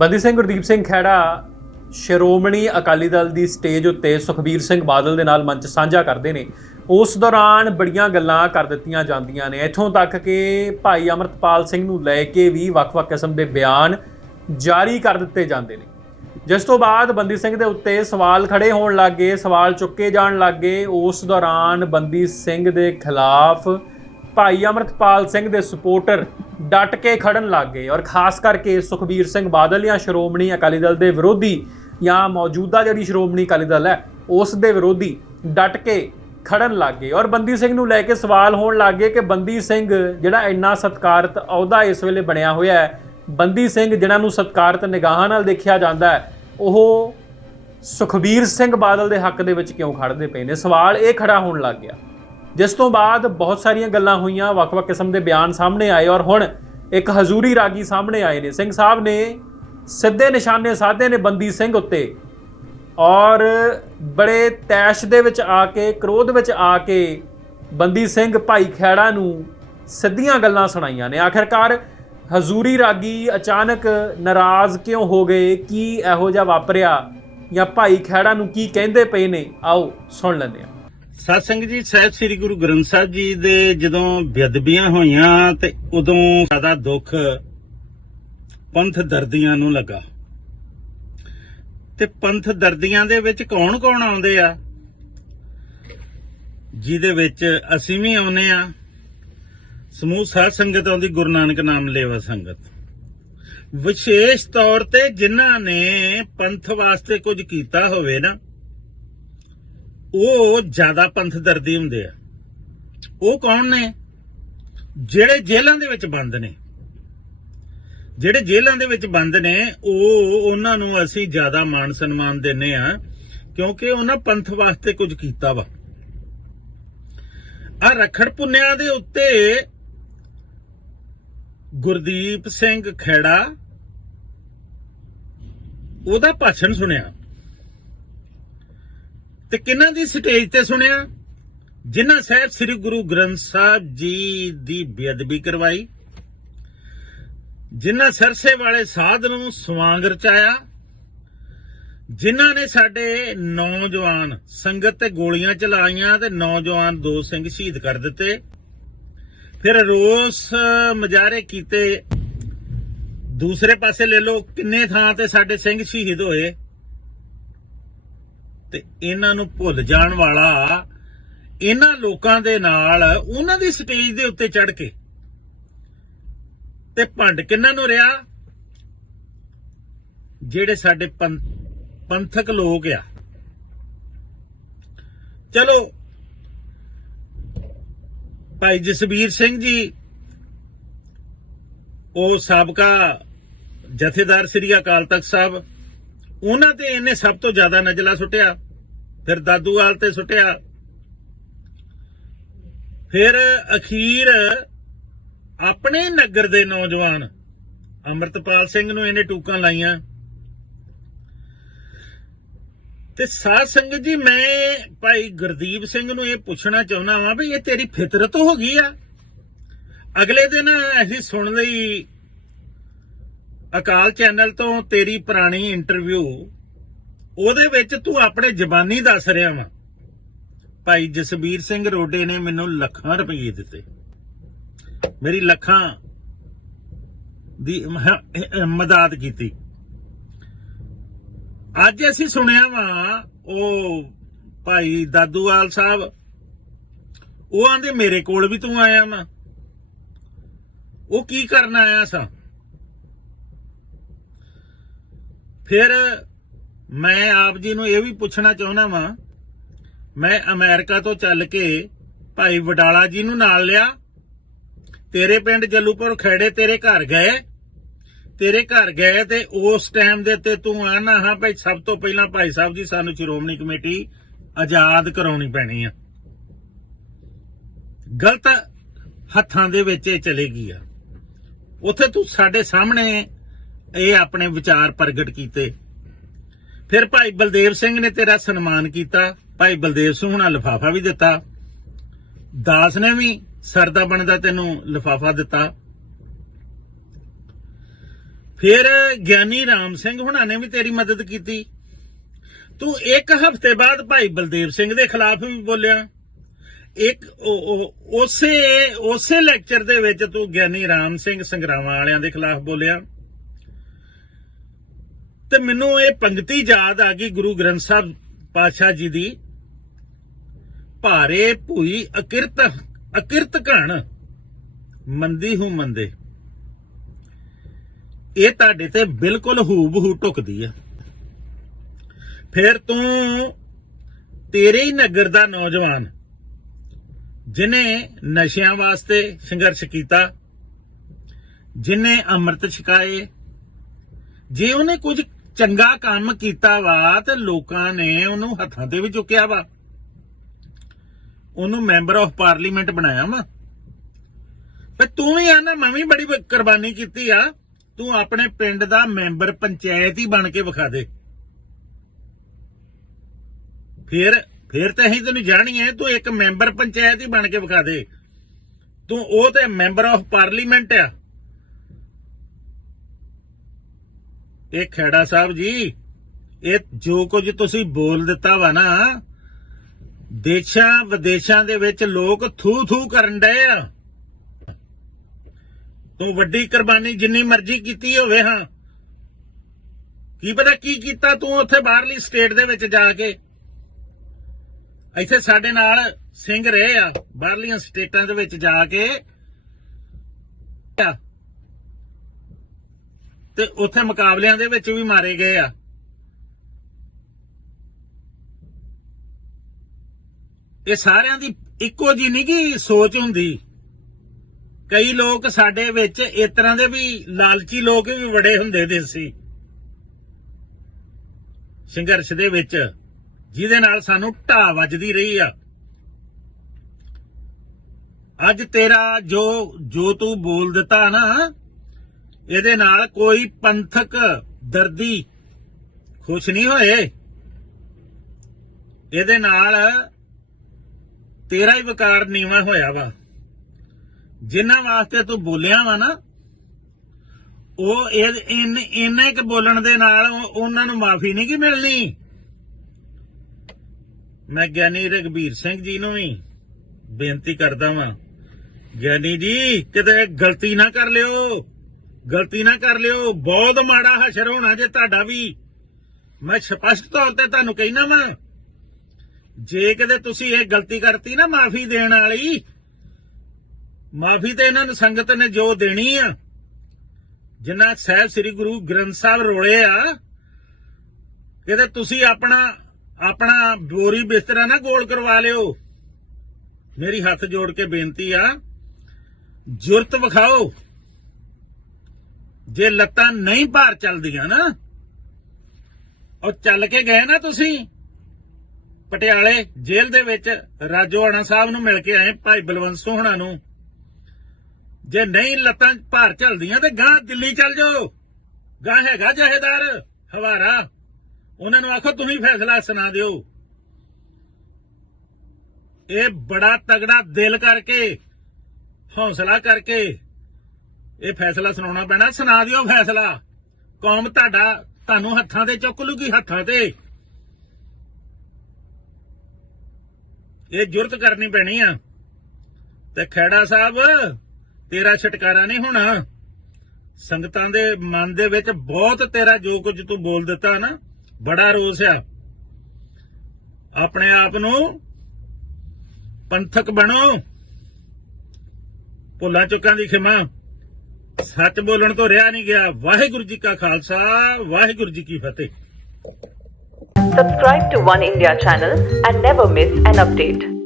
ਬੰਦੀ ਸਿੰਘ, ਗੁਰਦੀਪ ਸਿੰਘ ਖਹਿੜਾ, ਸ਼੍ਰੋਮਣੀ ਅਕਾਲੀ ਦਲ ਦੀ ਸਟੇਜ ਉੱਤੇ ਸੁਖਬੀਰ ਸਿੰਘ ਬਾਦਲ ਦੇ ਨਾਲ ਮੰਚ ਸਾਂਝਾ ਕਰਦੇ ਨੇ। ਉਸ ਦੌਰਾਨ ਬੜੀਆਂ ਗੱਲਾਂ ਕਰ ਦਿੱਤੀਆਂ ਜਾਂਦੀਆਂ ਨੇ। ਇੱਥੋਂ ਤੱਕ ਕਿ ਭਾਈ ਅਮਰਤਪਾਲ ਸਿੰਘ ਨੂੰ ਲੈ ਕੇ ਵੀ ਵੱਖ-ਵੱਖ ਕਿਸਮ ਦੇ ਬਿਆਨ ਜਾਰੀ ਕਰ ਦਿੱਤੇ ਜਾਂਦੇ ਨੇ। ਜਿਸ ਤੋਂ ਬਾਅਦ ਬੰਦੀ ਸਿੰਘ ਦੇ ਉੱਤੇ ਸਵਾਲ ਖੜੇ ਹੋਣ ਲੱਗੇ ਸਵਾਲ ਚੁੱਕੇ ਜਾਣ ਲੱਗੇ ਉਸ ਦੌਰਾਨ ਬੰਦੀ ਸਿੰਘ ਦੇ ਖਿਲਾਫ ਭਾਈ ਅਮਰਤਪਾਲ ਸਿੰਘ ਦੇ ਸਪੋਰਟਰ ਡਟ ਕੇ ਖੜਨ ਲੱਗ ਗਏ ਔਰ ਖਾਸ ਕਰਕੇ ਸੁਖਬੀਰ ਸਿੰਘ ਬਾਦਲ ਜਾਂ ਸ਼੍ਰੋਮਣੀ ਅਕਾਲੀ ਦਲ ਦੇ ਵਿਰੋਧੀ ਜਾਂ ਮੌਜੂਦਾ ਜਿਹੜੀ ਸ਼੍ਰੋਮਣੀ ਅਕਾਲੀ ਦਲ ਹੈ, ਉਸ ਦੇ ਵਿਰੋਧੀ ਡਟ ਕੇ ਖੜਨ ਲੱਗ ਗਏ ਔਰ ਬੰਦੀ ਸਿੰਘ ਨੂੰ ਲੈ ਕੇ ਸਵਾਲ ਹੋਣ ਲੱਗ ਗਏ ਕਿ ਬੰਦੀ ਸਿੰਘ ਜਿਹੜਾ ਇੰਨਾ ਸਤਿਕਾਰਤ ਅਹੁਦਾ ਇਸ ਵੇਲੇ ਬਣਿਆ ਹੋਇਆ ਹੈ, ਬੰਦੀ ਸਿੰਘ ਜਿਹਨਾਂ ਨੂੰ ਸਤਿਕਾਰਤ ਨਿਗਾਹਾਂ ਨਾਲ ਦੇਖਿਆ ਜਾਂਦਾ ਹੈ, ਉਹ ਸੁਖਬੀਰ ਸਿੰਘ ਬਾਦਲ ਦੇ ਹੱਕ ਦੇ ਵਿੱਚ ਕਿਉਂ ਖੜਦੇ ਪਏ ਨੇ? ਸਵਾਲ ਇਹ ਖੜਾ ਹੋਣ ਲੱਗ ਗਿਆ। ਜਿਸ ਤੋਂ ਬਾਅਦ ਬਹੁਤ ਸਾਰੀਆਂ ਗੱਲਾਂ ਹੋਈਆਂ, ਵੱਖ-ਵੱਖ ਕਿਸਮ ਦੇ ਬਿਆਨ ਸਾਹਮਣੇ ਆਏ ਔਰ ਹੁਣ ਇੱਕ ਹਜ਼ੂਰੀ ਰਾਗੀ ਸਾਹਮਣੇ ਆਏ ਨੇ। ਸਿੰਘ ਸਾਹਿਬ ਨੇ ਸਿੱਧੇ ਨਿਸ਼ਾਨੇ ਸਾਧੇ ਨੇ ਬੰਦੀ ਸਿੰਘ ਉੱਤੇ ਔਰ ਬੜੇ ਤੈਸ਼ ਦੇ ਵਿੱਚ ਆ ਕੇ, ਕ੍ਰੋਧ ਵਿੱਚ ਆ ਕੇ ਬੰਦੀ ਸਿੰਘ ਭਾਈ ਖੈੜਾ ਨੂੰ ਸਿੱਧੀਆਂ ਗੱਲਾਂ ਸੁਣਾਈਆਂ ਨੇ। ਆਖਿਰਕਾਰ ਹਜ਼ੂਰੀ ਰਾਗੀ ਅਚਾਨਕ ਨਾਰਾਜ਼ ਕਿਉਂ ਹੋ ਗਏ? ਕੀ ਇਹੋ ਜਿਹਾ ਵਾਪਰਿਆ? ਜਾਂ ਭਾਈ ਖੈੜਾ ਨੂੰ ਕੀ ਕਹਿੰਦੇ ਪਏ ਨੇ? ਆਓ ਸੁਣ ਲੈਂਦੇ ਹਾਂ। ਸਤ ਸੰਗਤ ਜੀ, ਸਾਹਿਬ ਸ੍ਰੀ ਗੁਰੂ ਗ੍ਰੰਥ ਸਾਹਿਬ ਜੀ ਦੇ ਜਦੋਂ ਬੇਅਦਬੀਆਂ ਹੋਈਆਂ ਤੇ ਉਦੋਂ ਜ਼ਿਆਦਾ ਦੁੱਖ ਪੰਥ ਦਰਦੀਆਂ ਨੂੰ ਲੱਗਾ। ਤੇ ਪੰਥ ਦਰਦੀਆਂ ਦੇ ਵਿੱਚ ਕੌਣ ਕੌਣ ਆਉਂਦੇ ਆ? ਜਿਹਦੇ ਵਿੱਚ ਅਸੀਂ ਵੀ ਆਉਨੇ ਆ। ਸਮੂਹ ਸਾਧ ਸੰਗਤ ਆਉਂਦੀ, ਗੁਰੂ ਨਾਨਕ ਨਾਮ ਲੇਵਾ ਸੰਗਤ। ਵਿਸ਼ੇਸ਼ ਤੌਰ ਤੇ ਜਿਨ੍ਹਾਂ ਨੇ ਪੰਥ ਵਾਸਤੇ ਕੁਝ ਕੀਤਾ ਹੋਵੇ ਨਾ ਉਹ ਜ਼ਿਆਦਾ ਪੰਥ ਦਰਦੀ ਹੁੰਦੇ ਆ। ਉਹ ਕੌਣ ਨੇ? ਜਿਹੜੇ ਜੇਲ੍ਹਾਂ ਦੇ ਵਿੱਚ ਬੰਦ ਨੇ। ਜਿਹੜੇ ਜੇਲ੍ਹਾਂ ਦੇ ਵਿੱਚ ਬੰਦ ਨੇ, ਉਹ ਉਹਨਾਂ ਨੂੰ ਅਸੀਂ ਜ਼ਿਆਦਾ ਮਾਣ ਸਨਮਾਨ ਦਿੰਨੇ ਆ, ਕਿਉਂਕਿ ਉਹਨਾਂ ਪੰਥ ਵਾਸਤੇ ਕੁਝ ਕੀਤਾ ਵਾ। ਆ ਰਖੜ ਪੁੰਨਿਆਂ ਦੇ ਉੱਤੇ ਗੁਰਦੀਪ ਸਿੰਘ ਖੇੜਾ ਉਹਦਾ ਭਾਸ਼ਣ ਸੁਣਿਆ। ਤੇ ਕਿਹਨਾਂ ਦੀ ਸਟੇਜ ਤੇ ਸੁਣਿਆ? ਜਿਨ੍ਹਾਂ ਸਾਹਿਬ ਸ੍ਰੀ ਗੁਰੂ ਗ੍ਰੰਥ ਸਾਹਿਬ ਜੀ ਦੀ ਬੇਅਦਬੀ ਕਰਵਾਈ, ਜਿਨ੍ਹਾਂ ਸਰਸੇ ਵਾਲੇ ਸਾਧ ਨੂੰ ਸਵਾਂਗ ਰਚਾਇਆ, ਜਿਨ੍ਹਾਂ ਨੇ ਸਾਡੇ ਨੌਜਵਾਨ ਸੰਗਤ ਤੇ ਗੋਲੀਆਂ ਚਲਾਈਆਂ ਤੇ ਨੌਜਵਾਨ ਦੋ ਸਿੰਘ ਸ਼ਹੀਦ ਕਰ ਦਿੱਤੇ। ਫਿਰ ਰੋਸ ਮਜਾਰੇ ਕੀਤੇ। ਦੂਸਰੇ ਪਾਸੇ ਲੈ ਲਓ, ਕਿੰਨੇ ਥਾਂ ਤੇ ਸਾਡੇ ਸਿੰਘ ਸ਼ਹੀਦ ਹੋਏ। ਤੇ ਇਹਨਾਂ ਨੂੰ ਭੁੱਲ ਜਾਣ ਵਾਲਾ ਇਹਨਾਂ ਲੋਕਾਂ ਦੇ ਨਾਲ ਉਹਨਾਂ ਦੀ ਸਟੇਜ ਦੇ ਉੱਤੇ ਚੜ ਕੇ। ਤੇ ਭੰਡ ਕਿੰਨਾਂ ਨੂੰ ਰਿਹਾ? ਜਿਹੜੇ ਸਾਡੇ ਪੰ- ਪੰਥਕ ਲੋਕ ਆ। ਚਲੋ, ਭਾਈ ਜਸਬੀਰ ਸਿੰਘ ਜੀ, ਉਹ ਸਾਬਕਾ ਜਥੇਦਾਰ ਸ੍ਰੀ ਅਕਾਲ ਤਖਤ ਸਾਹਿਬ ਉਹਨਾਂ ਤੇ ਇਹਨੇ ਸਭ ਤੋਂ ਜ਼ਿਆਦਾ ਨਜਲਾ ਸੁੱਟਿਆ। ਫਿਰ ਦਾਦੂਵਾਲ ਤੇ ਸੁੱਟਿਆ। ਫਿਰ ਅਖੀਰ ਆਪਣੇ ਨਗਰ ਦੇ ਨੌਜਵਾਨ ਅਮਰਤਪਾਲ ਸਿੰਘ ਨੂੰ ਇਹਨੇ ਟੂਕਾਂ ਲਾਈਆਂ। ਤੇ ਸਾਧ ਸੰਗਤ ਜੀ, ਮੈਂ ਭਾਈ ਗੁਰਦੀਪ ਸਿੰਘ ਨੂੰ ਇਹ ਪੁੱਛਣਾ ਚਾਹੁੰਦਾ ਵਾਂ ਵੀ ਇਹ ਤੇਰੀ ਫਿਤਰਤ ਹੋ ਗਈ ਆ? ਅਗਲੇ ਦਿਨ ਅਸੀਂ ਸੁਣ ਲਈ ਅਕਾਲ ਚੈਨਲ ਤੋਂ ਤੇਰੀ ਪੁਰਾਣੀ ਇੰਟਰਵਿਊ ਉਹਦੇ ਵਿੱਚ ਤੂੰ ਆਪਣੇ ਜ਼ਬਾਨੀ ਦੱਸ ਰਿਹਾ ਵਾ। ਭਾਈ ਜਸਬੀਰ ਸਿੰਘ ਰੋਡੇ ਨੇ ਮੈਨੂੰ ਲੱਖਾਂ ਰੁਪਏ ਦਿੱਤੇ। ਮੇਰੀ ਲੱਖਾਂ ਦੀ ਮ- ਮਦਦ ਕੀਤੀ। ਅੱਜ ਅਸੀਂ ਸੁਣਿਆ ਵਾ, ਉਹ ਭਾਈ ਦਾਦੂਵਾਲ ਸਾਹਿਬ, ਉਹ ਆਂਦੇ, ਮੇਰੇ ਕੋਲ ਵੀ ਤੂੰ ਆਇਆ ਵਾ। ਉਹ ਕੀ ਕਰਨ ਆਇਆ ਸਾਂ? ਫਿਰ ਮੈਂ ਆਪ ਜੀ ਨੂੰ ਇਹ ਵੀ ਪੁੱਛਣਾ ਚਾਹੁੰਦਾ ਵਾਂ, ਮੈਂ ਅਮਰੀਕਾ ਤੋਂ ਚੱਲ ਕੇ ਭਾਈ ਵਡਾਲਾ ਜੀ ਨੂੰ ਨਾਲ ਲਿਆ। ਤੇਰੇ ਪਿੰਡ ਜੱਲੂਪੁਰ ਖੇੜੇ ਤੇਰੇ ਘਰ ਗਏ। ਤੇਰੇ ਘਰ ਗਏ ਤੇ ਉਸ ਟਾਈਮ ਦੇ ਉੱਤੇ ਤੂੰ ਆਣਾ ਹਾਂ ਭਾਈ ਸਭ ਤੋਂ ਪਹਿਲਾਂ ਭਾਈ ਸਾਹਿਬ ਜੀ ਸਾਨੂੰ ਸ਼੍ਰੋਮਣੀ ਕਮੇਟੀ ਆਜ਼ਾਦ ਕਰਾਉਣੀ ਪੈਣੀ ਆ। ਗਲਤ ਹੱਥਾਂ ਦੇ ਵਿੱਚ ਇਹ ਚਲੇਗੀ ਆ। ਉੱਥੇ ਤੂੰ ਸਾਡੇ ਸਾਹਮਣੇ ਇਹ ਆਪਣੇ ਵਿਚਾਰ ਪ੍ਰਗਟ ਕੀਤੇ। ਫਿਰ ਭਾਈ ਬਲਦੇਵ ਸਿੰਘ ਨੇ ਤੇਰਾ ਸਨਮਾਨ ਕੀਤਾ। ਭਾਈ ਬਲਦੇਵ ਸਿੰਘ ਹੁਣਾਂ ਲਿਫਾਫਾ ਵੀ ਦਿੱਤਾ। ਦਾਸ ਨੇ ਵੀ ਸਰਦਾ ਬਣਦਾ ਤੈਨੂੰ ਲਿਫਾਫਾ ਦਿੱਤਾ। ਫਿਰ ਗਿਆਨੀ ਰਾਮ ਸਿੰਘ ਹੁਣਾਂ ਨੇ ਵੀ ਤੇਰੀ ਮਦਦ ਕੀਤੀ। ਤੂੰ ਇੱਕ ਹਫ਼ਤੇ ਬਾਅਦ ਭਾਈ ਬਲਦੇਵ ਸਿੰਘ ਦੇ ਖਿਲਾਫ ਵੀ ਬੋਲਿਆ। ਇੱਕ ਉਸੇ ਉਸੇ ਲੈਕਚਰ ਦੇ ਵਿੱਚ ਤੂੰ ਗਿਆਨੀ ਰਾਮ ਸਿੰਘ ਸੰਗਰਾਵਾਂ ਵਾਲਿਆਂ ਦੇ ਖਿਲਾਫ ਬੋਲਿਆ। ਤੇ ਮੈਨੂੰ ਇਹ ਪੰਗਤੀ ਯਾਦ ਆ ਗਈ ਗੁਰੂ ਗ੍ਰੰਥ ਸਾਹਿਬ ਪਾਤਸ਼ਾਹ ਜੀ ਦੀ। ਭਾਰੇ ਭੂਈ ਅਕਿਰਤ ਅਕਿਰਤ ਘਣ, ਮੰਦੀ ਹੂੰ ਮੰਦੇ। ਇਹ ਤੁਹਾਡੇ ਤੇ ਬਿਲਕੁਲ ਹੂਬਹੂ ਟੁਕਦੀ ਆ। ਫਿਰ ਤੂੰ ਤੇਰੇ ਹੀ ਨਗਰ ਦਾ ਨੌਜਵਾਨ, ਜਿਨੇ ਨਸ਼ਿਆਂ ਵਾਸਤੇ ਸੰਘਰਸ਼ ਕੀਤਾ, ਜਿਨੇ ਅੰਮ੍ਰਿਤ ਛਕਾਏ, ਜੇ ਉਹਨੇ ਕੁਝ ਚੰਗਾ ਕੰਮ ਕੀਤਾ ਵਾ ਤੇ ਲੋਕਾਂ ਨੇ ਉਹਨੂੰ ਹੱਥਾਂ ਤੇ ਵੀ ਚੁੱਕਿਆ ਵਾ। ਉਹਨੂੰ ਮੈਂਬਰ ਆਫ ਪਾਰਲੀਮੈਂਟ ਬਣਾਇਆ ਵਾ। ਪਰ ਤੂੰ ਵੀ ਆ ਨਾ, ਮੈਂ ਵੀ ਬੜੀ ਕੁਰਬਾਨੀ ਕੀਤੀ ਆ। ਤੂੰ ਆਪਣੇ ਪਿੰਡ ਦਾ ਮੈਂਬਰ ਪੰਚਾਇਤ ਹੀ ਬਣ ਕੇ ਵਿਖਾ ਦੇ। ਫਿਰ ਫਿਰ ਤਾਂ ਅਸੀਂ ਤੈਨੂੰ ਜਾਣੀ ਹੈ ਤੂੰ ਇੱਕ ਮੈਂਬਰ ਪੰਚਾਇਤ ਹੀ ਬਣ ਕੇ ਵਿਖਾ ਦੇ। ਤੂੰ ਉਹ ਤੇ ਮੈਂਬਰ ਆਫ ਪਾਰਲੀਮੈਂਟ ਆ। ਇਹ ਖੇੜਾ ਸਾਹਿਬ ਜੀ, ਇਹ ਜੋ ਕੁਝ ਤੁਸੀਂ ਬੋਲ ਦਿੱਤਾ ਵਾ ਨਾ ਦੇਸ਼ਾਂ ਵਿਦੇਸ਼ਾਂ ਦੇ ਵਿੱਚ ਲੋਕ ਥੂ ਥੂ ਕਰਨ ਡਏ ਆ। ਤੂੰ ਵੱਡੀ ਕੁਰਬਾਨੀ ਜਿੰਨੀ ਮਰਜ਼ੀ ਕੀਤੀ ਹੋਵੇ ਹਾਂ। ਕੀ ਪਤਾ ਕੀ ਕੀਤਾ ਤੂੰ ਉੱਥੇ ਬਾਹਰਲੀ ਸਟੇਟ ਦੇ ਵਿੱਚ ਜਾ ਕੇ। ਇੱਥੇ ਸਾਡੇ ਨਾਲ ਸਿੰਘ ਰਹੇ ਆ, ਬਾਹਰਲੀਆਂ ਸਟੇਟਾਂ ਦੇ ਵਿੱਚ ਜਾ ਕੇ। ਤੇ ਉੱਥੇ ਮੁਕਾਬਲਿਆਂ ਦੇ ਵਿੱਚ ਵੀ ਮਾਰੇ ਗਏ ਆ। ਇਹ ਸਾਰਿਆਂ ਦੀ ਇੱਕੋ ਜੀ ਨਹੀਂ ਕਿ ਸੋਚ ਹੁੰਦੀ। ਕਈ ਲੋਕ ਸਾਡੇ ਵਿੱਚ ਇਸ ਤਰ੍ਹਾਂ ਦੇ ਵੀ ਲਾਲਚੀ ਲੋਕ ਵੀ ਬੜੇ ਹੁੰਦੇ ਦੇ ਸੀ। ਸੰਘਰਸ਼ ਦੇ ਵਿੱਚ ਜਿਹਦੇ ਨਾਲ ਸਾਨੂੰ ਢਾਹ ਵੱਜਦੀ ਰਹੀ ਆ। ਅੱਜ ਤੇਰਾ ਜੋ ਜੋ ਤੂੰ ਬੋਲ ਦਿੱਤਾ ਨਾ ਇਹਦੇ ਨਾਲ ਕੋਈ ਪੰਥਕ ਦਰਦੀ ਖੁਸ਼ ਨਹੀਂ ਹੋਏ। ਇਹਦੇ ਨਾਲ ਤੇਰਾ ਹੀ ਵਿਕਾਰ ਨੀਵਾ ਹੋਇਆ ਵਾ। ਜਿਨ੍ਹਾਂ ਵਾਸਤੇ ਤੂੰ ਬੋਲਿਆ ਵਾ ਨਾ, ਉਹ ਇਹ ਇੰਨ- ਕੁ ਬੋਲਣ ਦੇ ਨਾਲ ਉਹ- ਉਹਨਾਂ ਨੂੰ ਮਾਫੀ ਨਹੀਂ ਕਿ ਮਿਲਣੀ। ਮੈਂ ਗਿਆਨੀ ਰਗਵੀਰ ਸਿੰਘ ਜੀ ਨੂੰ ਵੀ ਬੇਨਤੀ ਕਰਦਾ ਵਾਂ, ਗਿਆਨੀ ਜੀ, ਕਿਤੇ ਗਲਤੀ ਨਾ ਕਰ ਲਿਓ। ਗਲਤੀ ਨਾ ਕਰ ਲਿਓ। ਬਹੁਤ ਮਾੜਾ ਹਸ਼ਰ ਹੋਣਾ ਜੇ ਤੁਹਾਡਾ ਵੀ। ਮੈਂ ਸਪਸ਼ਟ ਤੌਰ ਤੇ ਤੁਹਾਨੂੰ ਕਹਿਣਾ ਵਾ, ਜੇ ਕਦੇ ਤੁਸੀਂ ਇਹ ਗਲਤੀ ਕਰਤੀ ਨਾ ਮਾਫੀ ਦੇਣ ਵਾਲੀ, ਮਾਫੀ ਤੇ ਇਹਨਾਂ ਨੂੰ ਸੰਗਤ ਨੇ ਜੋ ਦੇਣੀ ਆ, ਜਿੰਨਾ ਸਾਹਿਬ ਸ੍ਰੀ ਗੁਰੂ ਗ੍ਰੰਥ ਸਾਹਿਬ ਰੋਲੇ ਆ ਕਿਤੇ ਤੁਸੀਂ ਆਪਣਾ ਆਪਣਾ ਬੋਰੀ ਬਿਸਤਰਾ ਨਾ ਗੋਲ ਕਰਵਾ ਲਿਓ। ਮੇਰੀ ਹੱਥ ਜੋੜ ਕੇ ਬੇਨਤੀ ਆ, ਜੁਰਤ ਵਿਖਾਓ। ਜੇ ਲੱਤਾਂ ਨਹੀਂ ਭਾਰ ਚੱਲਦੀਆਂ ਨਾ, ਉਹ ਚੱਲ ਕੇ ਗਏ ਨਾ ਤੁਸੀਂ। ਪਟਿਆਲੇ ਜੇਲ੍ਹ ਦੇ ਵਿੱਚ ਰਾਜੋਆਣਾ ਸਾਹਿਬ ਨੂੰ ਮਿਲ ਕੇ ਆਏ ਭਾਈ ਬਲਵੰਤ ਸੋਹਣਾ ਨੂੰ। ਜੇ ਨਹੀਂ ਲੱਤਾਂ ਭਾਰ ਚੱਲਦੀਆਂ ਤੇ ਗਾਂ ਦਿੱਲੀ ਚੱਲ ਜਾਓ। ਗਾਂ ਹੈਗਾ ਜਹੇਦਾਰ, ਹਵਾਰਾ। ਉਹਨਾਂ ਨੂੰ ਆਖੋ ਤੁਸੀਂ ਫੈਸਲਾ ਸੁਣਾ ਦਿਓ। ਇਹ ਬੜਾ ਤਗੜਾ ਦਿਲ ਕਰਕੇ, ਹੌਸਲਾ ਕਰਕੇ ਇਹ ਫੈਸਲਾ ਸੁਣਾਉਣਾ ਪੈਣਾ, ਸੁਣਾ ਦਿਓ ਫੈਸਲਾ। ਕੌਮ ਤੁਹਾਡਾ, ਤੁਹਾਨੂੰ ਹੱਥਾਂ ਤੇ ਚੁੱਕ ਲੂਗੀ, ਹੱਥਾਂ ਤੇ। ਇਹ ਜੁਰਤ ਕਰਨੀ ਪੈਣੀ ਆ। ਤੇ ਖੈੜਾ ਸਾਹਿਬ, ਤੇਰਾ ਛਟਕਾਰਾ ਨਹੀਂ ਹੋਣਾ। ਸੰਗਤਾਂ ਦੇ ਮਨ ਦੇ ਵਿੱਚ ਬਹੁਤ ਤੇਰਾ ਜੋ ਕੁਝ ਤੂੰ ਬੋਲ ਦਿੱਤਾ ਨਾ, ਬੜਾ ਰੋਸ ਆ। ਆਪਣੇ ਆਪ ਨੂੰ ਪੰਥਕ ਬਣੋ। ਭੁੱਲਾਂ ਚੁੱਕਾਂ ਦੀ ਖਿਮਾ। ਸੱਚ ਬੋਲਣ ਤੋਂ ਰਿਹਾ ਨਹੀਂ ਗਿਆ ਵਾਹਿਗੁਰੂ ਜੀ ਕਾ ਖਾਲਸਾ ਵਾਹਿਗੁਰੂ ਜੀ ਕੀ ਫਤਿਹ Subscribe to One India channel and never miss an update.